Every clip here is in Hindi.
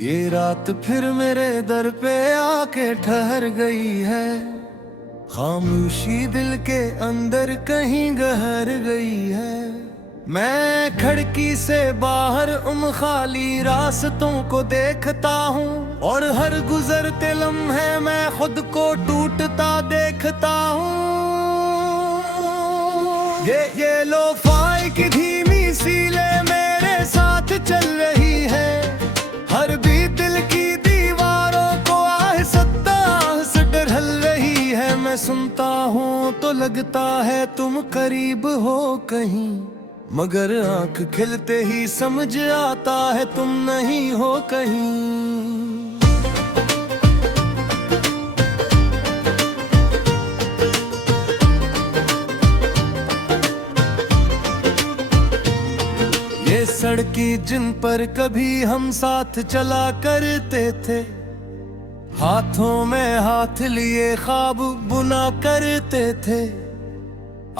ये रात फिर मेरे दर पे आके ठहर गई है। खामोशी दिल के अंदर कहीं गहर गई है। मैं खिड़की से बाहर उन खाली रास्तों को देखता हूँ और हर गुजरते लम्हे मैं खुद को टूटता देखता हूँ। ये लोफाई की धीमी सीले मेरे साथ चल रही है। हर भी दिल की दीवारों को आहिस्ता से ढल रही है। मैं सुनता हूँ तो लगता है तुम करीब हो कहीं, मगर आंख खिलते ही समझ आता है तुम नहीं हो कहीं। ये सड़की जिन पर कभी हम साथ चला करते थे, हाथों में हाथ लिए ख्वाब बुना करते थे,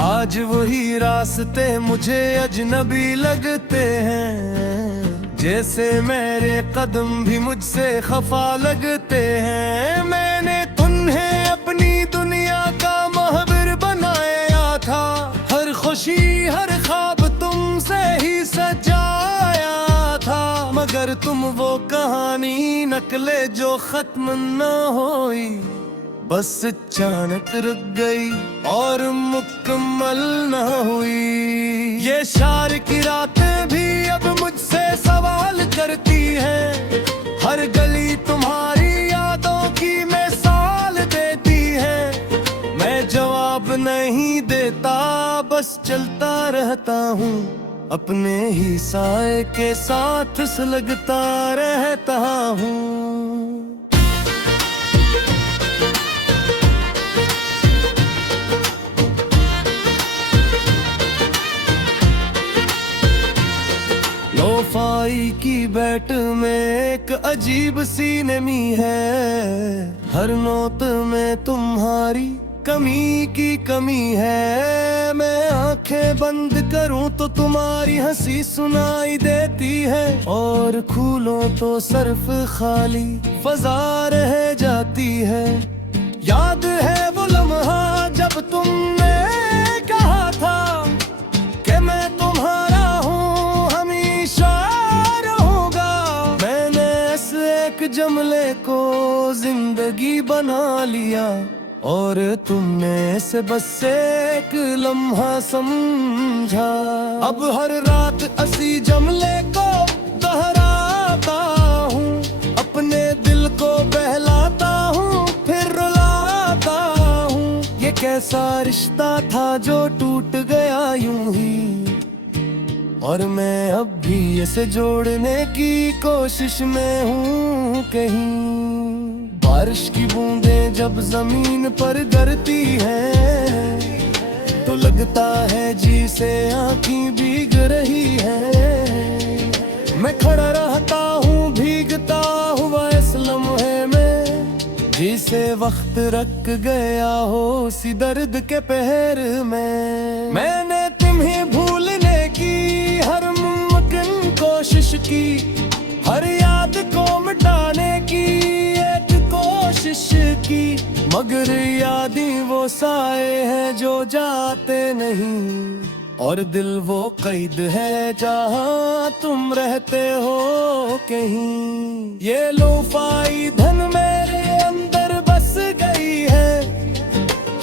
आज वही रास्ते मुझे अजनबी लगते हैं। जैसे मेरे कदम भी मुझसे खफा लगते हैं। मैंने तुम्हें अपनी दुनिया का महबर बनाया था, हर खुशी हर ख्वाब तुमसे ही सजाया था, मगर तुम वो कहानी नकले जो खत्म न हुई, बस अचानक रुक गई और मुकम्मल न हुई। ये शार की रातें भी अब मुझसे सवाल करती है, हर गली तुम्हारी यादों की मिसाल देती है। मैं जवाब नहीं देता, बस चलता रहता हूँ, अपने ही साए के साथ सुलगता रहता हूँ। लोफाई की बैट में एक अजीब सी नमी है, हर नोट में तुम्हारी कमी की कमी है। मैं आंखें बंद करूं तो तुम्हारी हंसी सुनाई देती है, और खोलूं तो सिर्फ खाली फजा रह जाती है। याद है वो लम्हा जब तुमने कहा था कि मैं तुम्हारा हूँ हमेशा रहूंगा। मैंने ऐसे एक जुमले को जिंदगी बना लिया, और तुमने से बस एक लम्हा समझा। अब हर रात असी जुमले को दोहराता हूँ, अपने दिल को बहलाता हूँ फिर रुलाता हूँ। ये कैसा रिश्ता था जो टूट गया यूं ही, और मैं अब भी इसे जोड़ने की कोशिश में हूँ कहीं। बारिश की बूंदें जब जमीन पर गिरती हैं, तो लगता है जी से आँखें भीग रही है। मैं खड़ा रहता हूँ भीगता हुआ इस लम्हे में, जिसे वक्त रख गया हो उसी दर्द के पहर में। मैंने तुम्हें भूलने की हर मुमकिन कोशिश की, हर याद को मिटाने की एक कोशिश की, मगर यादें वो साए हैं जो जाते नहीं, और दिल वो कैद है जहाँ तुम रहते हो कहीं। ये लोफाई धन मेरे अंदर बस गई है,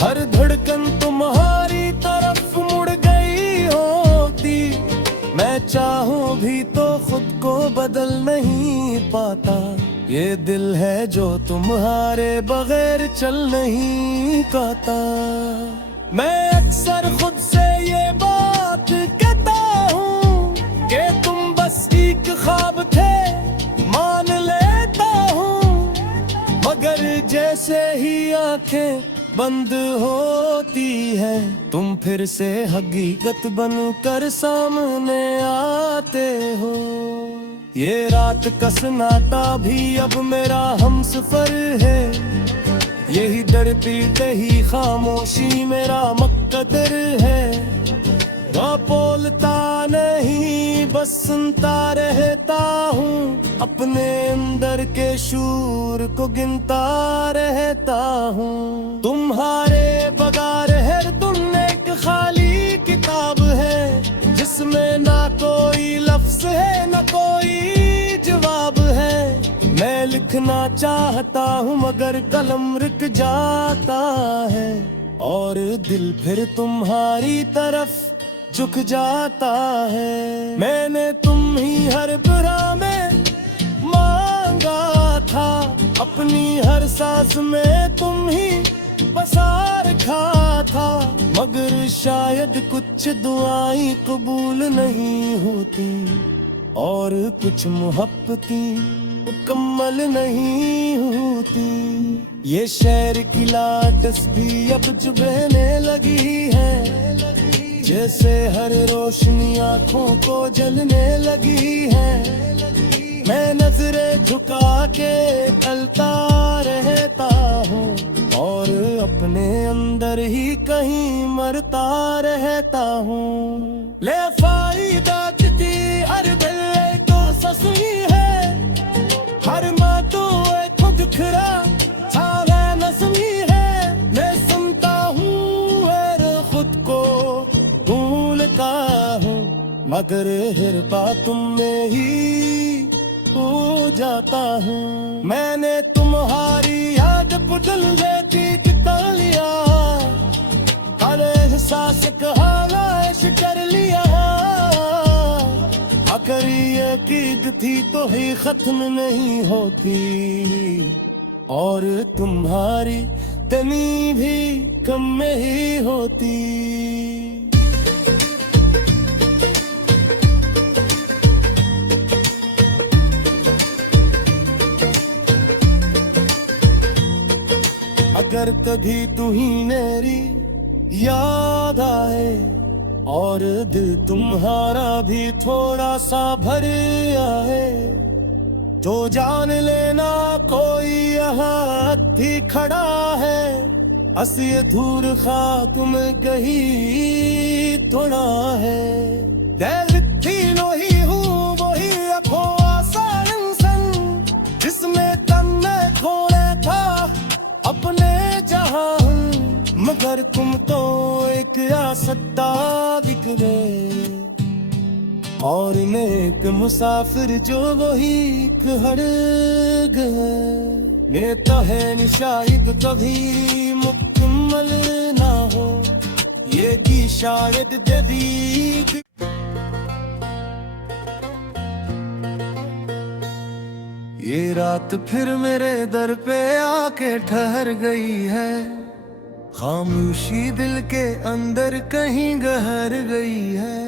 हर धड़कन तुम्हारी तरफ मुड़ गई होती। मैं चाहूं भी तो खुद को बदल नहीं पाता, ये दिल है जो तुम्हारे बगैर चल नहीं पाता। मैं अक्सर खुद से ये बात कहता हूँ कि तुम बस एक ख्वाब थे, मान लेता हूँ, मगर जैसे ही आंखें बंद होती है, तुम फिर से हकीकत बनकर सामने आते हो। ये रात का सन्नाटा भी अब मेरा हमसफर है, यही डरती ही खामोशी मेरा मुक़द्दर है। बोलता नहीं बस सुनता रहता हूँ, अपने अंदर के शूर को गिनता रहता हूँ। तुम्हारे बगैर हर तुम एक खाली किताब है, जिसमें ना कोई लफ्ज है ना कोई जवाब है। मैं लिखना चाहता हूँ मगर कलम रुक जाता है, और दिल फिर तुम्हारी तरफ झुक जाता है। मैंने तुम ही हर बुरा में मांगा था, अपनी हर सांस में तुम ही बसा रखा था। मगर शायद कुछ दुआएं कबूल नहीं होती, और कुछ मोहब्बतें मुकम्मल नहीं होती। ये शहर की लाटस भी अब चुभने लगी है, जैसे हर रोशनी आँखों को जलने लगी है। मैं नजरें झुका के चलता रहता हूँ, और अपने अंदर ही कहीं मरता रहता हूँ। ले फायदा की हर दिल को ससुई है, हर माँ तो खुद खरा सारे नसमी है। मैं सुनता हूँ और खुद को भूलता हूँ, मगर हर बात तुम में ही हो जाता हूँ। मैंने तुम्हारी याद पुतल लेती कितना लिया, हर एहसास का लाश कर लिया। अगर ये कीद थी तो ही खत्म नहीं होती, और तुम्हारी तनी भी कम में ही होती। अगर कभी तू ही मेरी याद आए, और दिल तुम्हारा भी थोड़ा सा भर आए, तो जान लेना कोई यहाँ भी खड़ा है। असी धूर खाक में गही थोड़ा है। दिल तीनों ही हूँ वही अखो आसान सन, जिसमें तन्ने खोले था अपने जहां हूँ। मगर तुम तो एक आसद्दा बिखरे, और मैं एक मुसाफिर जो वही हर गए। ये तो है नि शायद कभी मुकम्मल ना हो, ये भी शायद जदीद। ये रात फिर मेरे दर पे आके ठहर गई है, खामोशी दिल के अंदर कहीं गहर गई है।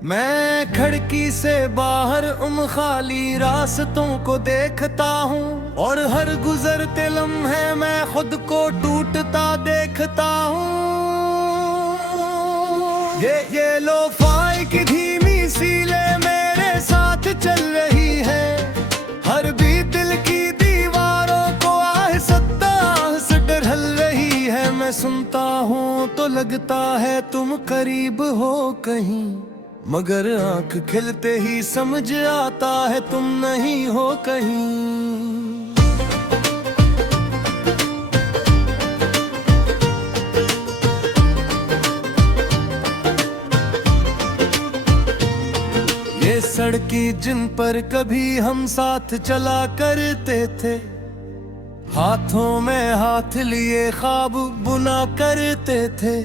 मैं खिड़की से बाहर उन खाली रास्तों को देखता हूँ, और हर गुजरते लम्हे मैं खुद को टूटता देखता हूँ। ये लोफाई की धीमी सीले मेरे साथ चल रही है, हर भी दिल की दीवारों को आहिस्ता आहिस्ता ढल रही है। मैं सुनता हूँ तो लगता है तुम करीब हो कहीं, मगर आंख खिलते ही समझ आता है तुम नहीं हो कहीं। ये सड़कें जिन पर कभी हम साथ चला करते थे, हाथों में हाथ लिए ख्वाब बुना करते थे,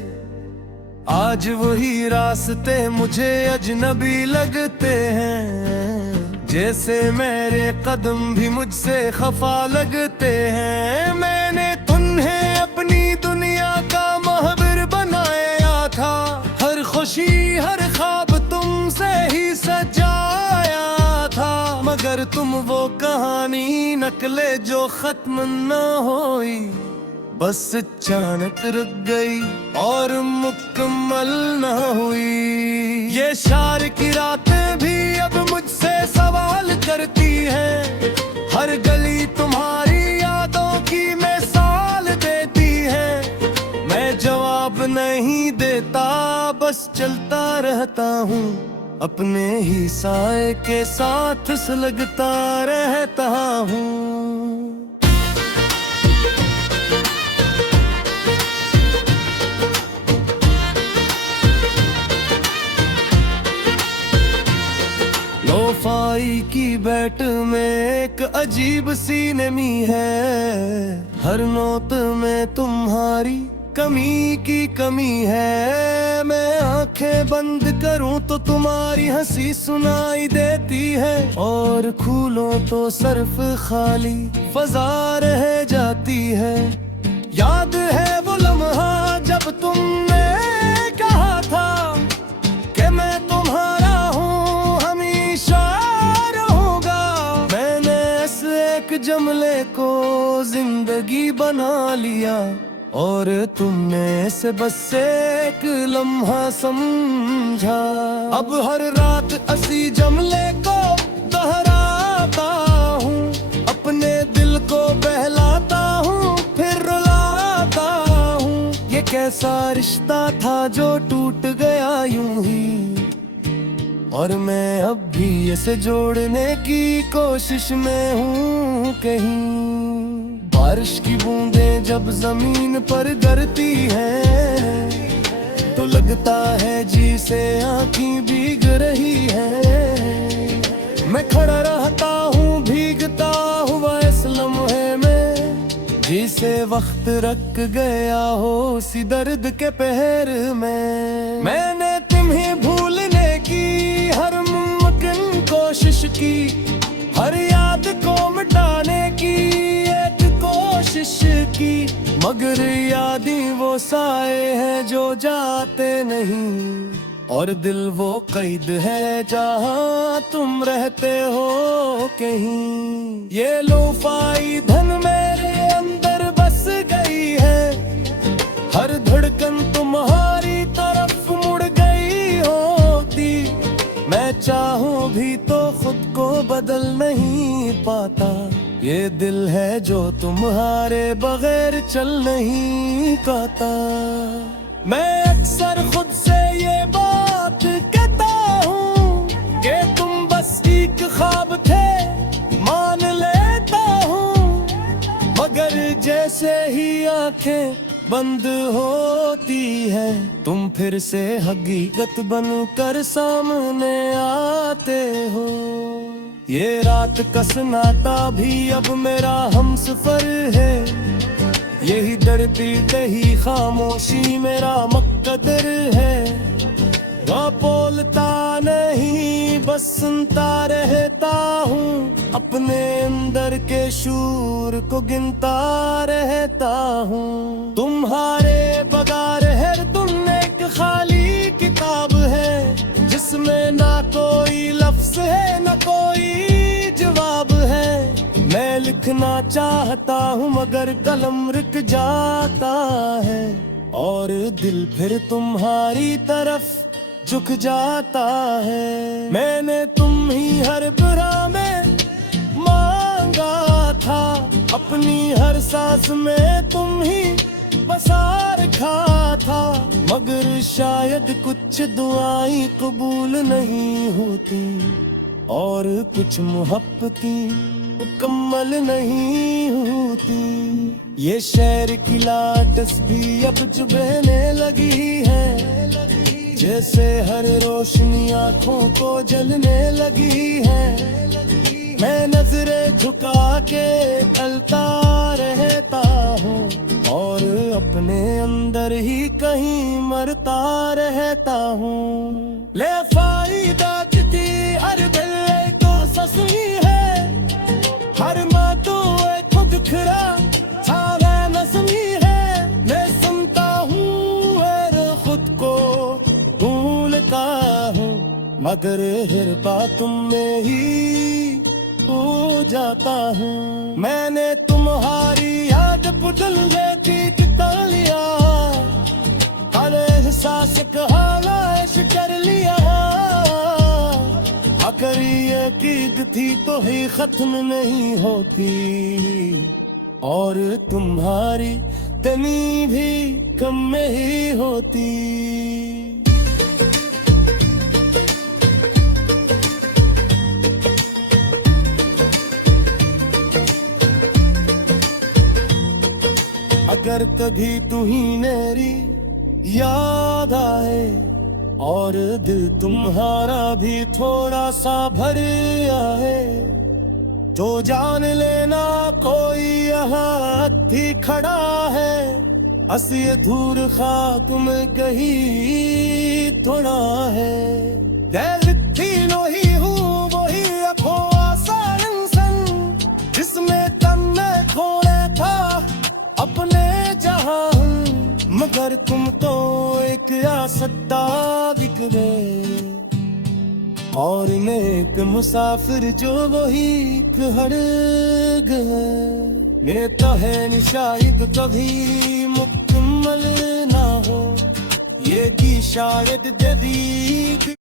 आज वही रास्ते मुझे अजनबी लगते हैं। जैसे मेरे कदम भी मुझसे खफा लगते हैं। मैंने तुम्हें अपनी दुनिया का महबर बनाया था, हर खुशी हर ख्वाब तुमसे ही सजाया था। मगर तुम वो कहानी नकले जो खत्म न हुई, बस अचानक रुक गई और मुकम्मल न हुई। ये शार की रातें भी अब मुझसे सवाल करती है, हर गली तुम्हारी यादों की मिसाल देती है। मैं जवाब नहीं देता, बस चलता रहता हूँ अपने ही साए के साथ सुलगता रहता हूँ। लोफाई की बैट में एक अजीब सी नमी है, हर नोट में तुम्हारी कमी की कमी है। मैं आंखें बंद करूं तो तुम्हारी हंसी सुनाई देती है, और खोलूं तो सिर्फ खाली फजा रह जाती है। याद है वो लम्हा जब तुमने कहा था कि मैं तुम्हारा हूँ, हमेशा रहूंगा। मैंने ऐसे एक जुमले को जिंदगी बना लिया, और तुमने इसे बस एक लम्हा समझा। अब हर रात असी जुमले को दोहराता हूँ, अपने दिल को बहलाता हूँ, फिर रुलाता हूँ। ये कैसा रिश्ता था जो टूट गया यूं ही, और मैं अब भी इसे जोड़ने की कोशिश में हूँ कहीं। बारिश की बूंदें जब जमीन पर गिरती हैं, तो लगता है जी से आँखें भीग रही हैं। मैं खड़ा रहता हूँ भीगता हुआ इस लम्हे में, जिसे वक्त रख गया हो उसी दर्द के पहर में। मैंने तुम्हें भूलने की हर मुमकिन कोशिश की, हर याद को मिटाने की एक कोशिश की, मगर यादें वो साए हैं जो जाते नहीं, और दिल वो कैद है जहाँ तुम रहते हो कहीं। ये लोफाई धन मेरे अंदर बस गई है, हर धड़कन तुम्हारी तरफ मुड़ गई होती। मैं चाहूं भी तो खुद को बदल नहीं पाता, ये दिल है जो तुम्हारे बगैर चल नहीं पाता। मैं अक्सर खुद से ये बात कहता हूँ कि तुम बस एक ख्वाब थे, मान लेता हूँ, मगर जैसे ही आंखें बंद होती है, तुम फिर से हकीकत बनकर सामने आते हो। ये रात का सन्नाटा भी अब मेरा हमसफर है, यही डरती तही खामोशी मेरा मुक़द्दर है। बोलता नहीं बस सुनता रहता हूँ, अपने अंदर के शूर को गिनता रहता हूँ। तुम्हारे बगैर हर तुम एक खाली किताब है, जिसमें ना कोई लफ्ज़ है ना कोई जवाब है। मैं लिखना चाहता हूँ मगर कलम रुक जाता है, और दिल फिर तुम्हारी तरफ झुक जाता है। मैंने तुम ही हर बुरा में मांगा था, अपनी हर सांस में तुम ही बसा रखा था, मगर शायद कुछ दुआएं कबूल नहीं होती, और कुछ मोहब्बतें मुकम्मल नहीं होती। ये शहर की लाटस भी अब चुभने लगी है, जैसे हर रोशनी आँखों को जलने लगी है। मैं नजरें झुका के चलता रहता हूँ, और अपने अंदर ही कहीं मरता रहता हूँ। ले फायदा किती हर दिल को ससुई है, हर माँ तो खुद खरा सारा नसमी है। मैं सुनता हूँ और खुद को भूलता हूँ, मगर हर बात में ही हो जाता हूँ। मैंने तुम्हारी याद पुतल देती लिया, हर एहसास का लाश कर लिया। अगर ये कीद थी तो ही खत्म नहीं होती, और तुम्हारी कमी भी कम में ही होती। अगर कभी तू ही मेरी याद आए और दिल तुम्हारा भी थोड़ा सा भर आए, तो जान लेना कोई यहाँ थी खड़ा है, असी धूर खाक में कहीं थोड़ा है। दिल तीनों ही हूँ वही अखो आसान सन, जिसमें तन में खोए था अपने जहां, मगर तुम तो एक आसद्दा बिक गए, और मैं एक मुसाफिर जो वही हर गए। ये तो है निशायद कभी मुकम्मल ना हो, ये की शायद जदीद